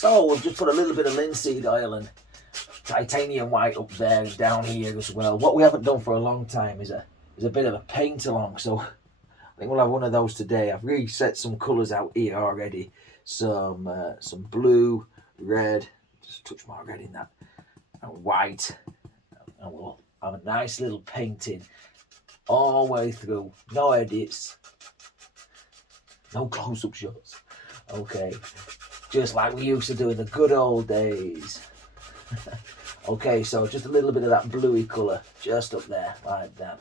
So we've just put a little bit of linseed oil and titanium white up there and down here as well. What we haven't done for a long time is a bit of a paint along, so I think we'll have one of those today. I've reset some colours out here already. Some blue, red, just a touch more red in that, and white, and we'll have a nice little painting all the way through. No edits, no close-up shots. Okay, just like we used to do in the good old days. Okay, so just a little bit of that bluey colour just up there, like that.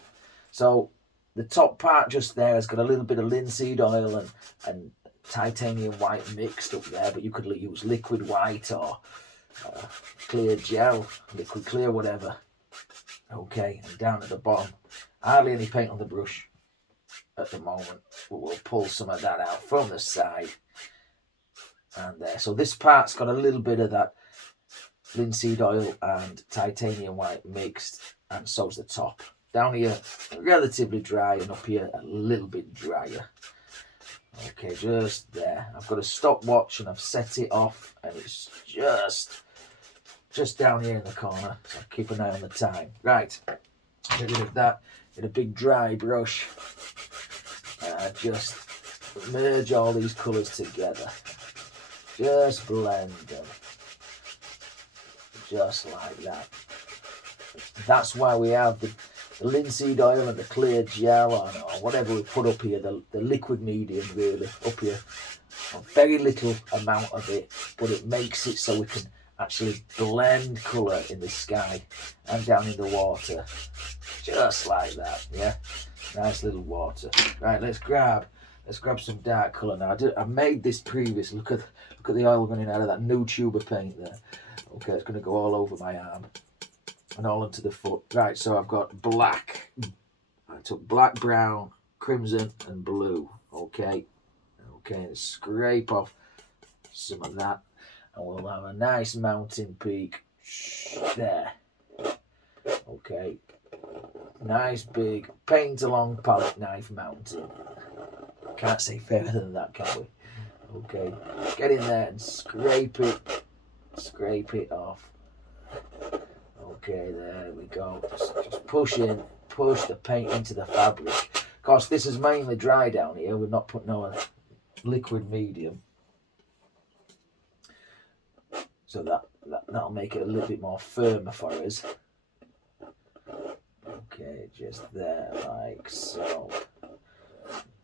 So the top part just there has got a little bit of linseed oil and titanium white mixed up there, but you could use liquid white or clear gel, liquid clear, whatever. Okay, and down at the bottom, hardly any paint on the brush at the moment, but we'll pull some of that out from the side and there. So this part's got a little bit of that linseed oil and titanium white mixed, and so's the top. Down here relatively dry, and up here a little bit drier. Okay, just there. I've got a stopwatch and I've set it off, and it's just down here in the corner, so keep an eye on the time. Right, get rid of that. Get a big dry brush and just merge all these colours together. Just blend them. Just like that. That's why we have the linseed oil and the clear gel or whatever we put up here, the liquid medium really up here. A very little amount of it, but it makes it so we can actually blend colour in the sky and down in the water. Just like that, yeah. Nice little water. Right, let's grab some dark colour now. I made this previous. Look at the oil running out of that new tube of paint there. Okay, it's going to go all over my arm and all into the foot. Right, so I've got black. I took black, brown, crimson and blue. Okay, and scrape off some of that, and we'll have a nice mountain peak there. Okay, nice big paint along palette knife mountain. Can't say fairer than that, can we? Okay, get in there and scrape it off. Okay, there we go. Just push the paint into the fabric. Of course, this is mainly dry down here. We're not putting no liquid medium, so that'll make it a little bit more firmer for us. Okay, just there, like so.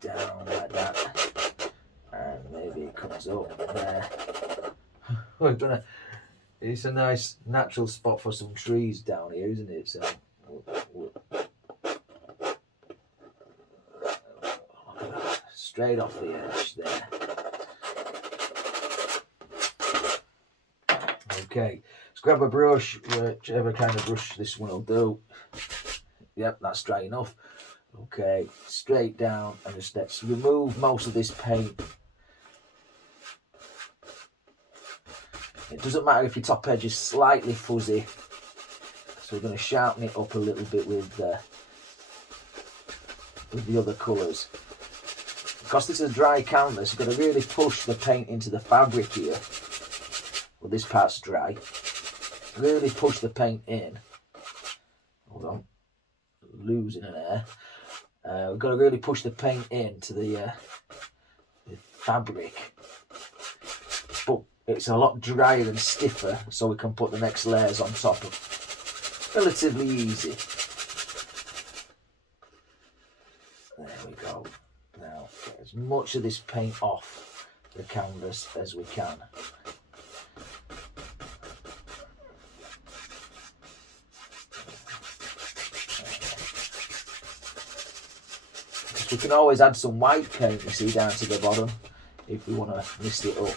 Down like that, and maybe it comes up there. It's a nice natural spot for some trees down here, isn't it? So straight off the edge there. Okay, let's grab a brush, whichever kind of brush this one will do. Yep, that's dry enough. Okay, straight down, and just let's remove most of this paint. It doesn't matter if your top edge is slightly fuzzy, so we're going to sharpen it up a little bit with the other colours. Because this is a dry canvas, you've got to really push the paint into the fabric here. Well, this part's dry. Really push the paint in. Hold on, losing an air. We've got to really push the paint into the fabric, but it's a lot drier and stiffer, so we can put the next layers on top of. Relatively easy. There we go. Now get as much of this paint off the canvas as we can. We can always add some white paint, you see, down to the bottom if we want to mist it up.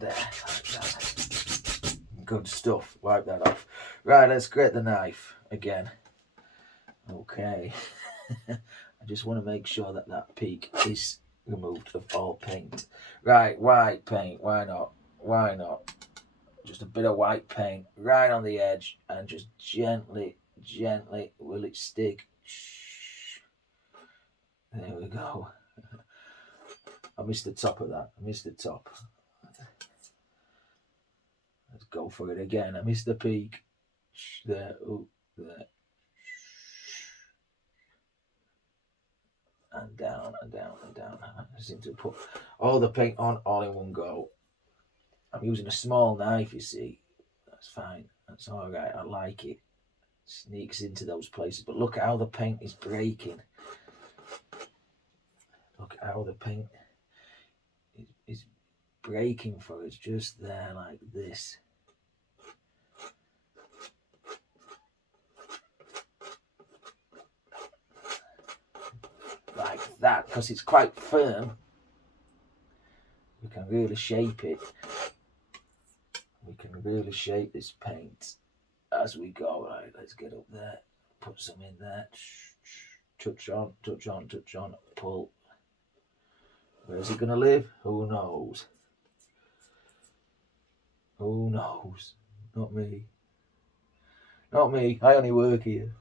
There, like that. Good stuff. Wipe that off. Right, let's grate the knife again. Okay. I just want to make sure that that peak is removed of all paint. Right, white paint. Why not? Why not? Just a bit of white paint right on the edge, and just gently will it stick. There we go. I missed the top of that. I missed the top. Let's go for it again. I missed the peak. There. Oh, there. And down and down and down. I seem to put all the paint on all in one go. I'm using a small knife, you see. That's fine. That's all right. I like it. Sneaks into those places. But look at how the paint is breaking. Look at how the paint is breaking for us just there like this. Like that, because it's quite firm. We can really shape it. We can really shape this paint as we go. Right, let's get up there. Put some in there. Touch on, touch on, touch on. Pull. Where's it going to live? Who knows? Who knows? Not me. Not me. I only work here.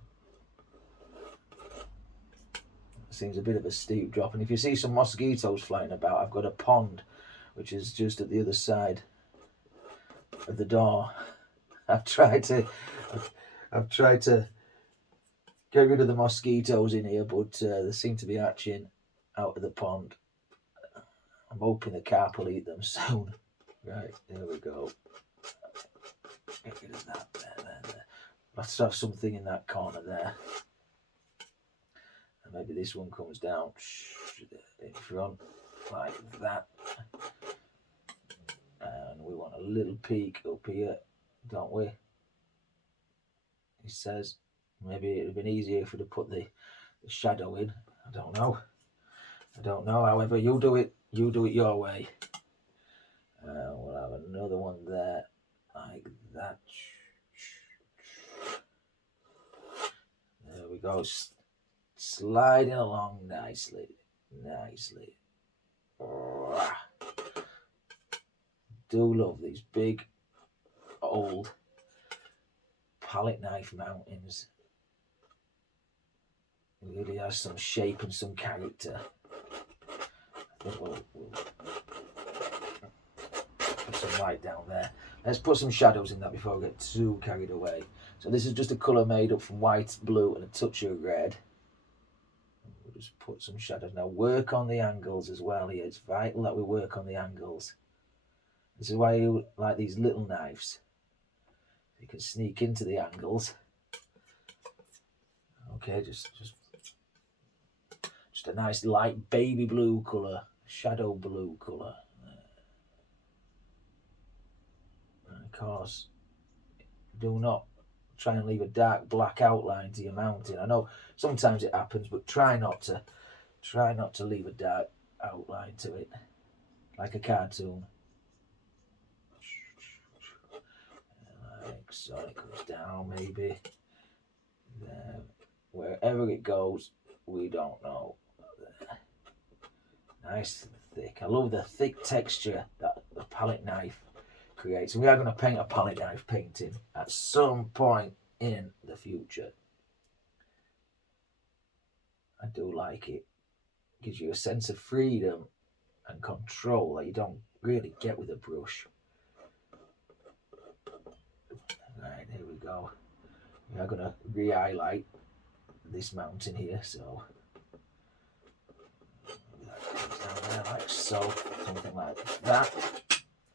Seems a bit of a steep drop. And if you see some mosquitoes flying about, I've got a pond which is just at the other side of the door. I've tried to get rid of the mosquitoes in here, but they seem to be hatching out of the pond. I'm hoping the carp will eat them soon. Right, there we go. Get rid of that there. Let's have something in that corner there. And maybe this one comes down in front like that. And we want a little peak up here, don't we? He says maybe it would have been easier if we'd have put the shadow in. I don't know. However, you do it your way. We'll have another one there like that. There we go. Sliding along nicely. Do love these big old palette knife mountains. It really has some shape and some character. I think we'll put some light down there. Let's put some shadows in that before we get too carried away. So this is just a colour made up from white, blue and a touch of red. We'll just put some shadows. Now work on the angles as well here. It's vital that we work on the angles. This is why you like these little knives. You can sneak into the angles. Okay, just a nice light baby blue colour, shadow blue colour. And of course, do not try and leave a dark black outline to your mountain. I know sometimes it happens, but try not to leave a dark outline to it, like a cartoon. Like so, it comes down maybe there. Wherever it goes, we don't know. Nice and thick. I love the thick texture that the palette knife creates. And we are going to paint a palette knife painting at some point in the future. I do like it. It gives you a sense of freedom and control that you don't really get with a brush. Right, here we go. We are going to re-highlight this mountain here, so that comes down there like so, something like that.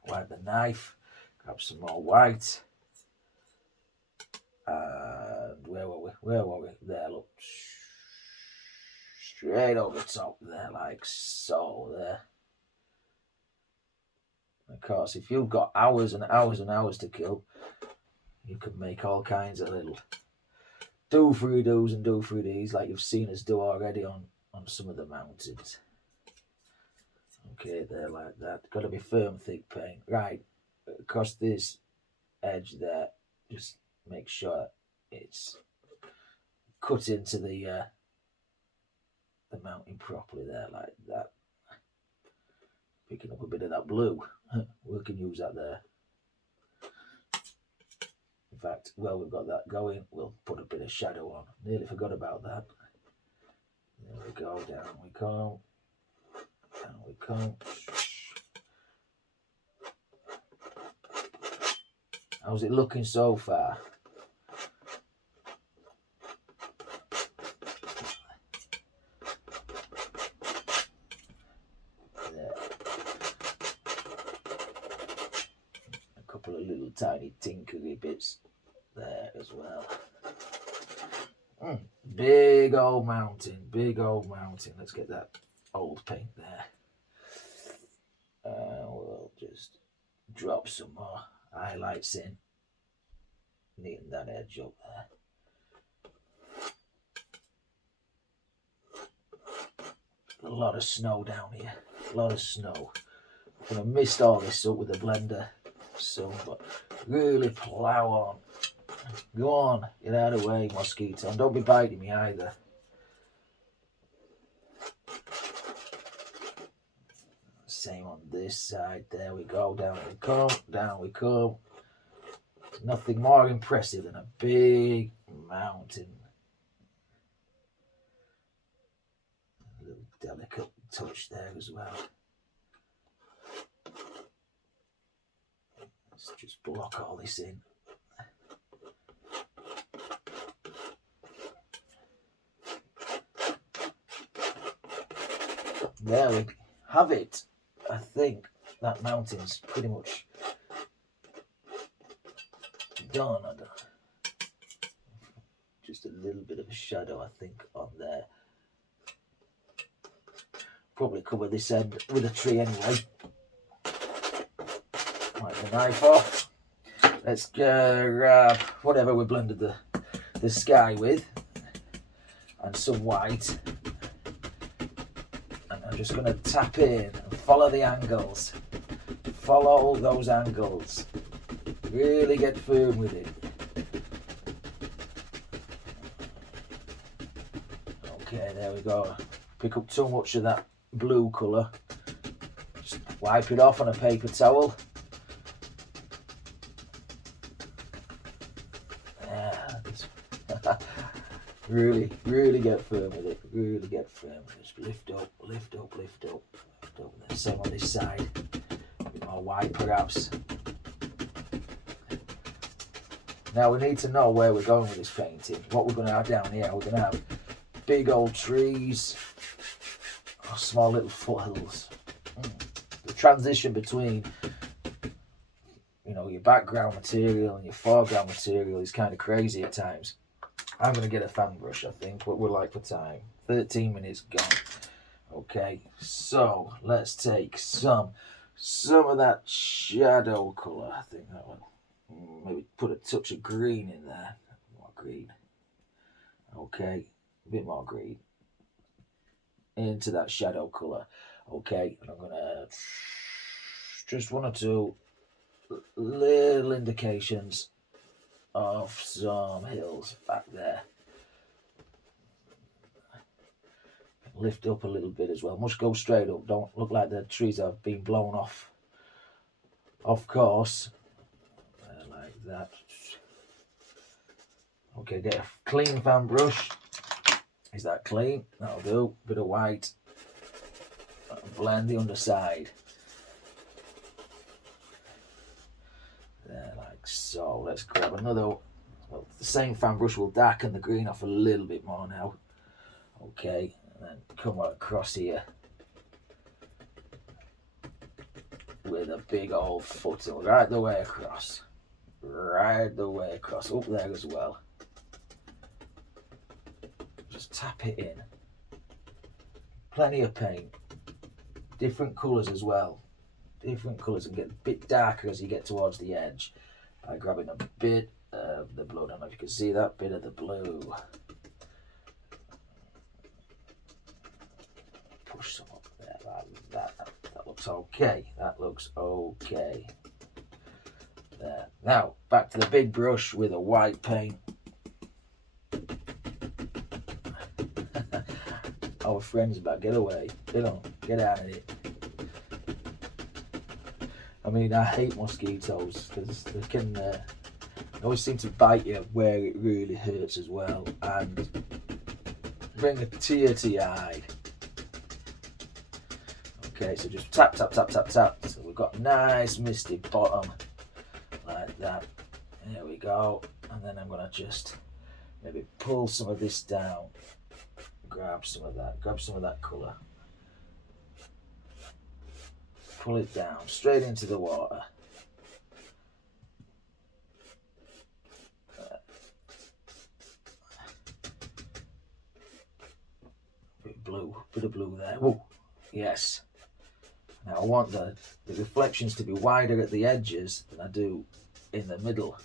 Wipe the knife, grab some more white, and where were we? There, look, straight over top there, like so there. Of course, if you've got hours and hours and hours to kill, you can make all kinds of little do-through-dos and do-through-dees like you've seen us do already on some of the mountains. Okay, there like that. Got to be firm, thick paint. Right, across this edge there, just make sure it's cut into the mountain properly there like that. Picking up a bit of that blue. We can use that there. In fact, while we've got that going, we'll put a bit of shadow on. Nearly forgot about that. There we go, down we come. Down we come. How's it looking so far? There. A couple of little tiny tinkery bits there as well. Big old mountain, big old mountain. Let's get that old paint there. We'll just drop some more highlights in. Neaten that edge up there. A lot of snow down here. A lot of snow. I'm going to mist all this up with the blender soon, but really plow on. Go on, get out of the way, mosquito. And don't be biting me either. Same on this side. There we go. Down we come. Down we come. There's nothing more impressive than a big mountain. A little delicate touch there as well. Let's just block all this in. There we have it. I think that mountain's pretty much done. Just a little bit of a shadow, I think, on there. Probably cover this end with a tree anyway. Wipe the knife off. Let's grab whatever we blended the sky with and some white. I'm just going to tap in and follow the angles. Follow those angles. Really get firm with it. Okay, there we go. Pick up too much of that blue colour. Just wipe it off on a paper towel. Yeah. Really get firm with it. Really get firm. Just lift up, lift up, lift up, lift up. And then same on this side. A bit more white perhaps. Now we need to know where we're going with this painting. What we're going to have down here. We're going to have big old trees or small little foothills. The transition between, you know, your background material and your foreground material is kind of crazy at times. I'm going to get a fan brush, I think. What we're like for time. 13 minutes gone. Okay, so let's take some of that shadow colour. I think that one. Maybe put a touch of green in there. More green. Okay, a bit more green. Into that shadow colour. Okay, and I'm going to just one or two little indications of some hills back there. Lift up a little bit as well. Must go straight up. Don't look like the trees have been blown off. Of course. Like that. Okay, get a clean fan brush. Is that clean? That'll do. Bit of white. Blend the underside. There, like so. Let's grab another. Well, the same fan brush will darken the green off a little bit more now. Okay, and then come across here with a big old foothills right the way across. Right the way across. Up there as well. Just tap it in. Plenty of paint. Different colours as well. Different colours, and get a bit darker as you get towards the edge by grabbing a bit of the blue. I don't know if you can see that bit of the blue. Push some up there like that. That looks okay. That looks okay. There. Now back to the big brush with a white paint. Our friends back, get away. Get on, get out of it. I mean, I hate mosquitoes because they can always seem to bite you where it really hurts as well. And bring a tear to your eye. Okay, so just tap, tap, tap, tap, tap. So we've got a nice misty bottom like that. There we go. And then I'm gonna just maybe pull some of this down. Grab some of that colour. Pull it down, straight into the water. Bit of blue there. Whoa, yes. Now I want the reflections to be wider at the edges than I do in the middle.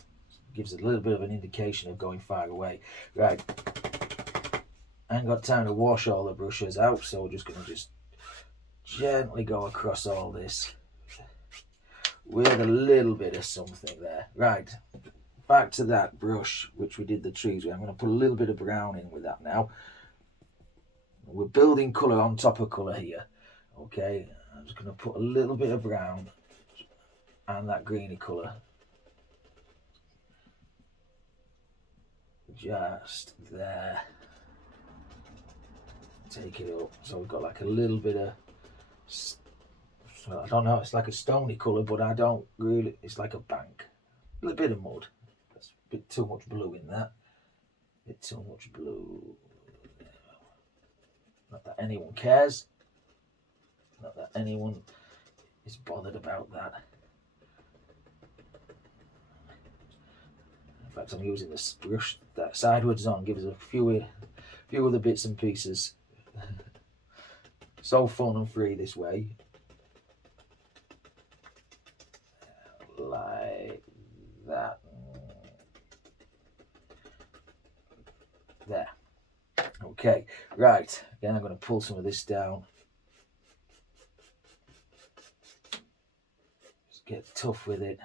It gives a little bit of an indication of going far away. Right, I ain't got time to wash all the brushes out, so we're just going to just gently go across all this with a little bit of something there. Right, back to that brush which we did the trees with. I'm going to put a little bit of brown in with that now. We're building colour on top of colour here. Okay, I'm just going to put a little bit of brown and that greeny colour just there. Take it up. So we've got like a little bit of, I don't know, it's like a stony colour, but I don't really, it's like a bank. A little bit of mud. That's a bit too much blue in that. A bit too much blue. Not that anyone cares. Not that anyone is bothered about that. In fact, I'm using this brush that sideways on, gives us a few other bits and pieces. So fun and free this way. Like that. There. Okay, right. Again, I'm going to pull some of this down. Just get tough with it.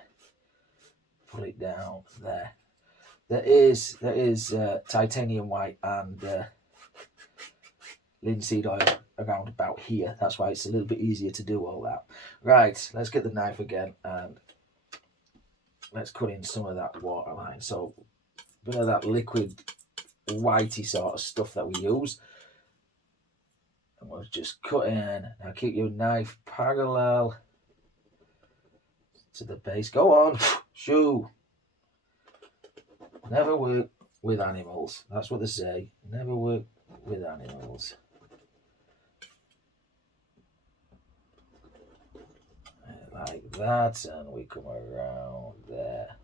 Pull it down there. There is titanium white and linseed oil around about here. That's why it's a little bit easier to do all that. Right, let's get the knife again and let's cut in some of that waterline. So a bit of that liquid whitey sort of stuff that we use. And we'll just cut in. Now keep your knife parallel to the base. Go on, shoo. Never work with animals. That's what they say. Never work with animals. Like that, and we come around there.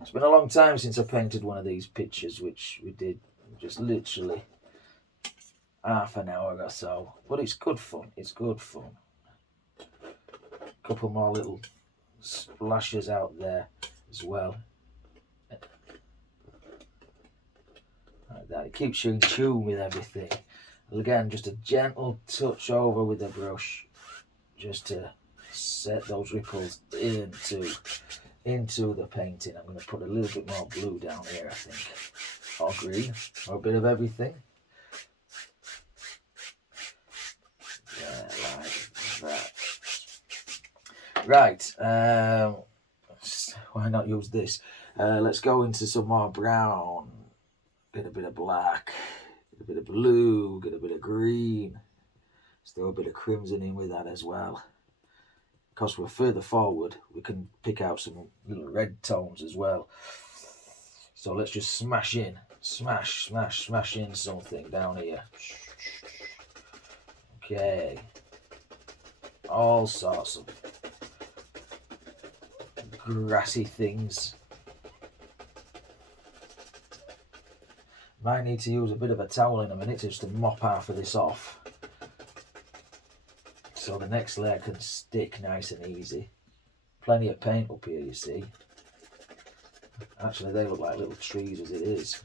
It's been a long time since I painted one of these pictures, which we did just literally half an hour or so. But it's good fun. It's good fun. A couple more little splashes out there as well. Like that. It keeps you in tune with everything. And again, just a gentle touch over with the brush, just to set those ripples into the painting. I'm going to put a little bit more blue down here, I think, or green, or a bit of everything. Yeah, like that. Right, why not use this? Let's go into some more brown, get a bit of black, get a bit of blue, get a bit of green. Let's throw a bit of crimson in with that as well. Because we're further forward, we can pick out some little red tones as well. So let's just smash in, smash in something down here. Okay. All sorts of grassy things. Might need to use a bit of a towel in a minute just to mop half of this off, so the next layer can stick nice and easy. Plenty of paint up here, you see. Actually, they look like little trees as it is.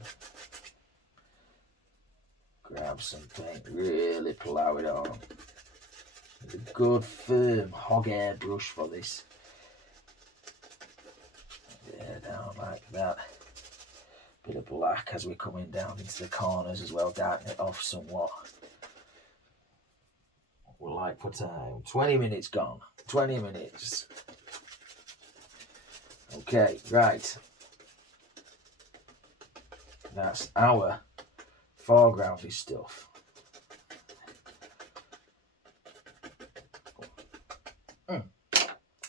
Grab some paint, really plough it on. With a good firm hog hair brush for this. Yeah, down like that. Bit of black as we're coming down into the corners as well, darken it off somewhat. We're like for time. 20 minutes gone. 20 minutes. Okay, right. That's our foregroundy stuff.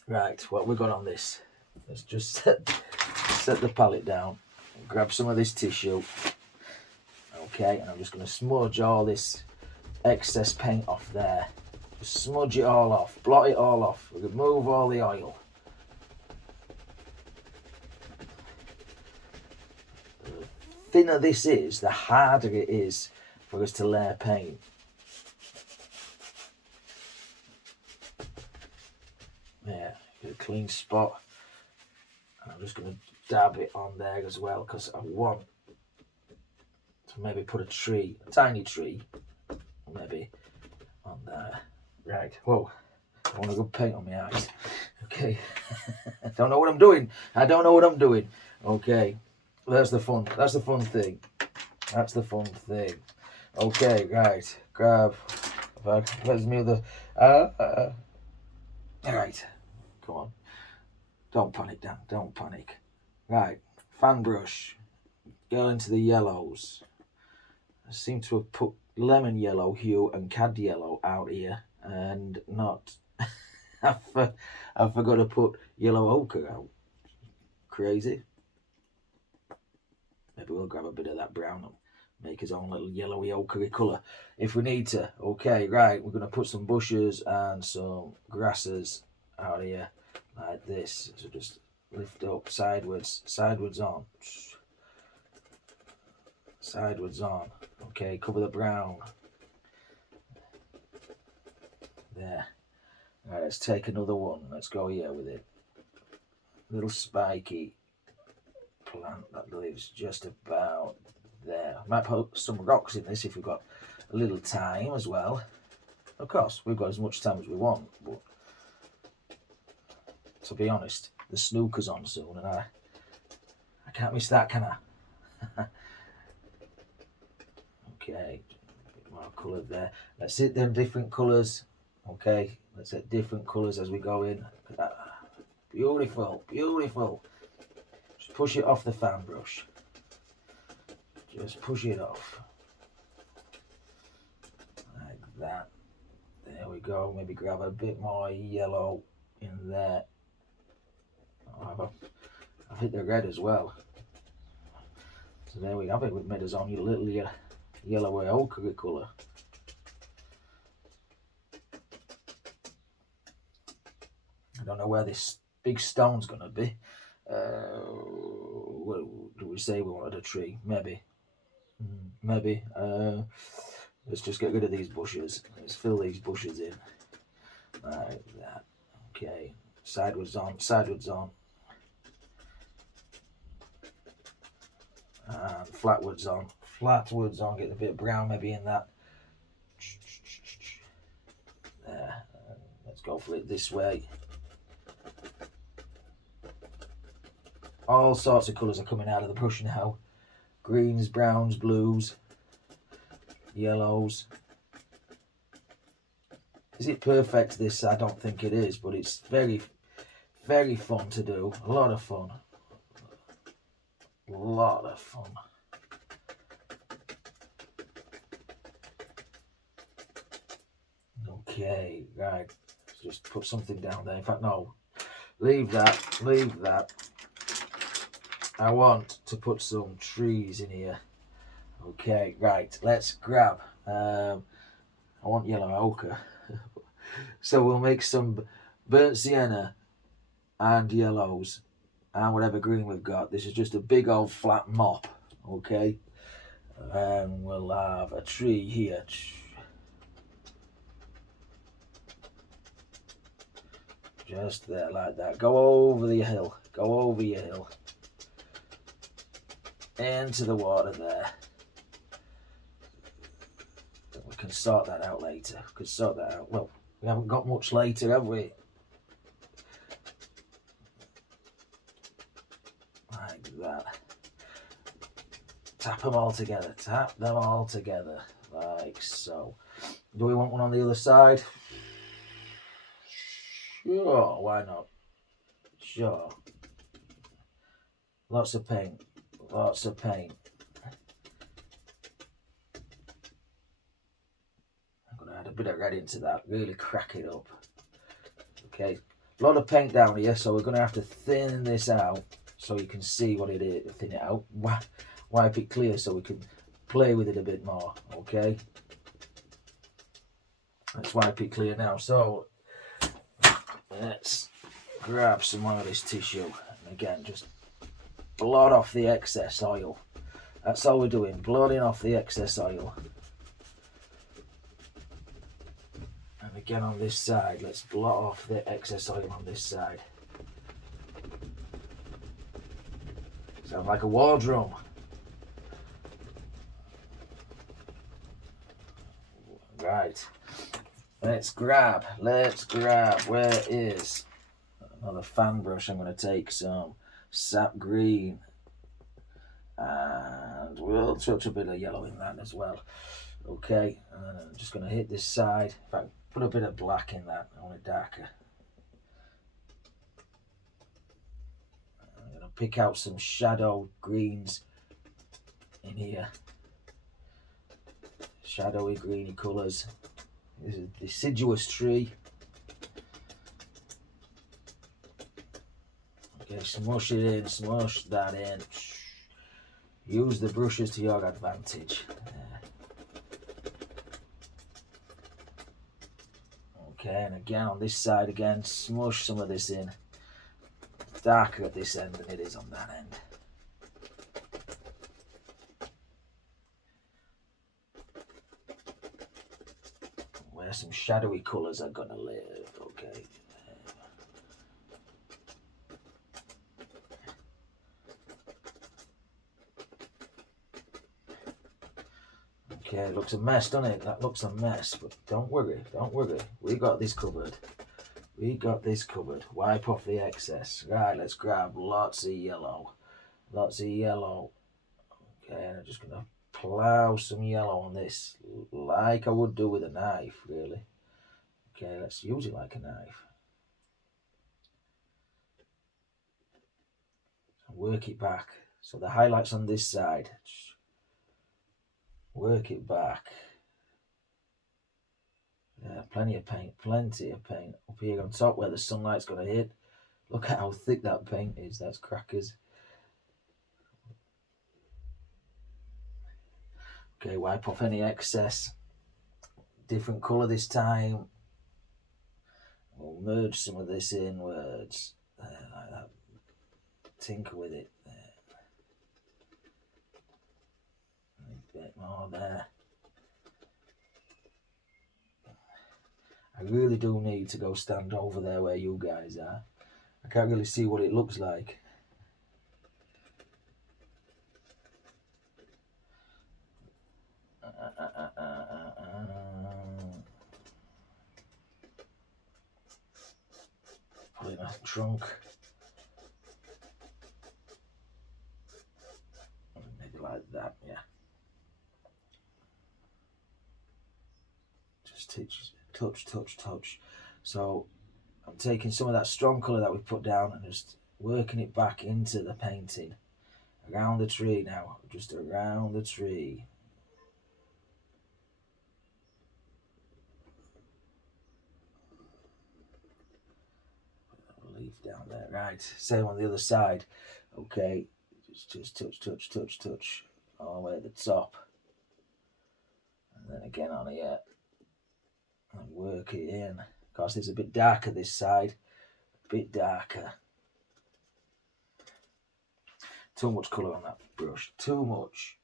Right, what we got on this? Let's just set the palette down. Grab some of this tissue. Okay, and I'm just going to smudge all this excess paint off there. Just smudge it all off, blot it all off, remove all the oil. The thinner this is, the harder it is for us to layer paint. Yeah, get a clean spot. And I'm just going to dab it on there as well, because I want to maybe put a tree, a tiny tree, maybe on there. Right, whoa, I want to go paint on my eyes. Okay, I don't know what I'm doing. I don't know what I'm doing. Okay, that's the fun thing. That's the fun thing. Okay, right, grab, where's my other, alright, come on. Don't panic, Dan, don't panic. Right, fan brush, go into the yellows. I seem to have put lemon yellow hue and cad yellow out here, and not, I forgot to put yellow ochre out. Crazy. Maybe we'll grab a bit of that brown and make his own little yellowy ochre colour if we need to. Okay, right, we're going to put some bushes and some grasses out here like this. So just lift up sideways on. Sideways on. Okay, cover the brown. There. Right, let's take another one. Let's go here with it. Little spiky plant that lives just about there. I might put some rocks in this if we've got a little time as well. Of course, we've got as much time as we want, but to be honest, the snooker's on soon, and I can't miss that, can I? Okay, a bit more colour there. Let's hit them different colours. Okay, let's hit different colours as we go in. Beautiful, beautiful. Just push it off the fan brush. Just push it off. Like that. There we go. Maybe grab a bit more yellow in there. Oh, I've hit the red as well. So there we have it. We've made us on your little yellow ochre colour. I don't know where this big stone's going to be. What do we say we wanted a tree? Maybe. Maybe. Let's just get rid of these bushes. Let's fill these bushes in. Like that. Okay. Sideways on, sideways on. And flatwards on. Flatwards on. Get a bit of brown maybe in that. There. Let's go for it this way. All sorts of colours are coming out of the brush now. Greens, browns, blues, yellows. Is it perfect, this? I don't think it is, but it's very, very fun to do. A lot of fun. A lot of fun. Okay, right. Let's just put something down there. In fact, no. Leave that. Leave that. I want to put some trees in here. Okay, right. Let's grab. I want yellow ochre. So we'll make some burnt sienna and yellows and whatever green we've got. This is just a big old flat mop. Okay. And we'll have a tree here. Just there, like that. Go over the hill. Go over your hill. Into the water there. We can sort that out later. We can sort that out. Well, we haven't got much later, have we? Like that. Tap them all together. Tap them all together. Like so. Do we want one on the other side? Sure, why not? Sure. Lots of paint. Lots of paint. I'm going to add a bit of red into that. Really crack it up. Okay, a lot of paint down here, so we're going to have to thin this out so you can see what it is. Thin it out, wipe it clear so we can play with it a bit more. Okay, let's wipe it clear now. So let's grab some more of this tissue, and again, just blot off the excess oil. That's all we're doing, blotting off the excess oil. And again on this side, let's blot off the excess oil on this side. Sounds like a war drum. Right, let's grab, where is another fan brush? I'm going to take some sap green and we'll touch a bit of yellow in that as well. Okay, and then I'm just going to hit this side. In fact, put a bit of black in that, I want it darker. I'm going to pick out some shadow greens in here. Shadowy greeny colours. This is a deciduous tree. Okay, smush it in, smush that in. Use the brushes to your advantage. Okay, and again on this side, again, smush some of this in. Darker at this end than it is on that end. Where some shadowy colours are going to live. Okay. Okay, it looks a mess, doesn't it? That looks a mess, but don't worry, don't worry. We got this covered. We got this covered. Wipe off the excess. Right, let's grab lots of yellow. Lots of yellow. Okay, and I'm just going to plough some yellow on this, like I would do with a knife, really. Okay, let's use it like a knife. Work it back. So the highlights on this side. Work it back. Yeah, plenty of paint, plenty of paint. Up here on top where the sunlight's going to hit. Look at how thick that paint is, that's crackers. Okay, wipe off any excess. Different colour this time. We'll merge some of this inwards. There, like that. Tinker with it. There. A bit more there. I really do need to go stand over there where you guys are. I can't really see what it looks like. Put in a trunk. Maybe like that, yeah. Just touch. So I'm taking some of that strong colour that we put down and just working it back into the painting. Around the tree now, just around the tree. Leaf down there, right. Same on the other side. Okay, just touch. All the way at the top. And then again on here. And work it in. Of course, it's a bit darker this side. A bit darker. Too much colour on that brush. Too much.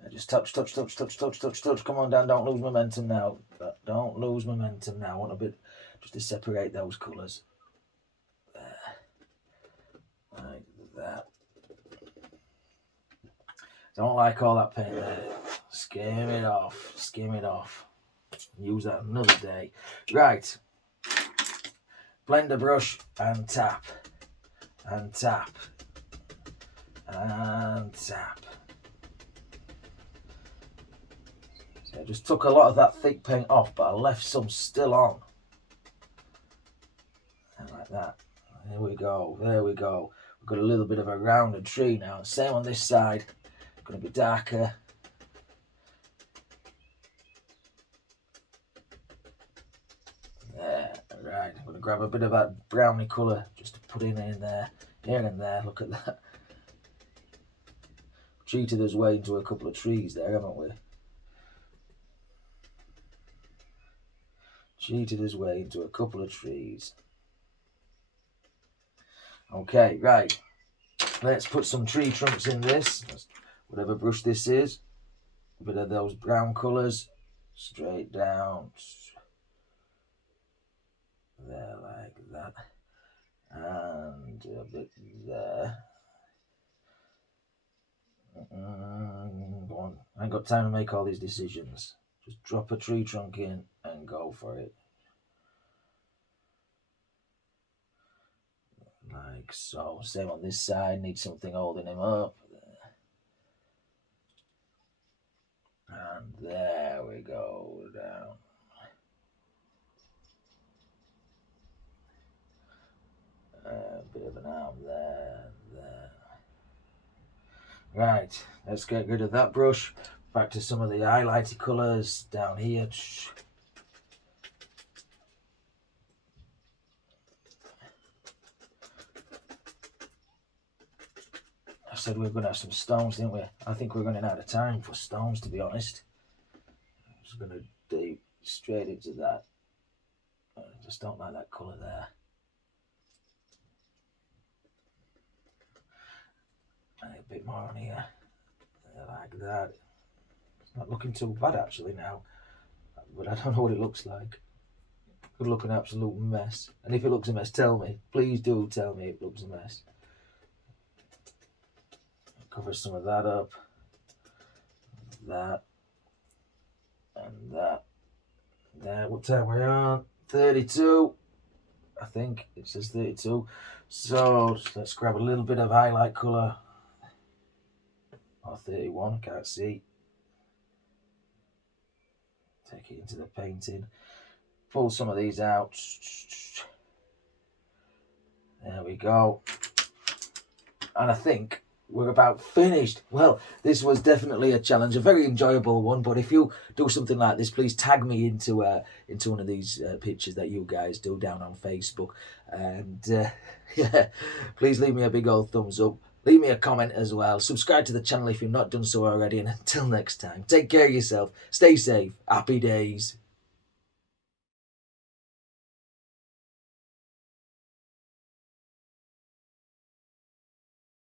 And just touch. Come on, Dan, don't lose momentum now. Don't lose momentum now. I want a bit just to separate those colours. There. Like that. Don't like all that paint there. Skim it off. Use that another day. Right. Blender brush and tap. And tap. And tap. So I just took a lot of that thick paint off, but I left some still on. And like that. There we go. We've got a little bit of a rounded tree now. Same on this side. going to be darker. There, right. I'm going to grab a bit of that browny colour just to put in there, here and there. Look at that. Cheated us way into a couple of trees there, haven't we? Cheated his way into a couple of trees. Okay, right. Let's put some tree trunks in this. Whatever brush this is. A bit of those brown colours. Straight down. There, like that. And a bit there. Go on. I ain't got time to make all these decisions. Just drop a tree trunk in and go for it. Like so. Same on this side. Need something holding him up. And there we go. Down. A bit of an arm there. Right. Let's get rid of that brush. Back to some of the highlighty colours down here. I said we were going to have some stones, didn't we? I think we're running out of time for stones, to be honest. I'm just going to deep straight into that. I just don't like that colour there. And a bit more on here. Like that. It's not looking too bad actually now. But I don't know what it looks like. Could look an absolute mess. And if it looks a mess, tell me. Please do tell me it looks a mess. Cover some of that up. That. And that. There, what time are we on? 32. I think it says 32. So let's grab a little bit of highlight colour. Or 31, can't see. Take it into the painting. Pull some of these out. There we go. And I think we're about finished. Well, this was definitely a challenge, a very enjoyable one. But if you do something like this, please tag me into one of these pictures that you guys do down on Facebook. And yeah, please leave me a big old thumbs up. Leave me a comment as well. Subscribe to the channel if you've not done so already. And until next time, take care of yourself. Stay safe. Happy days.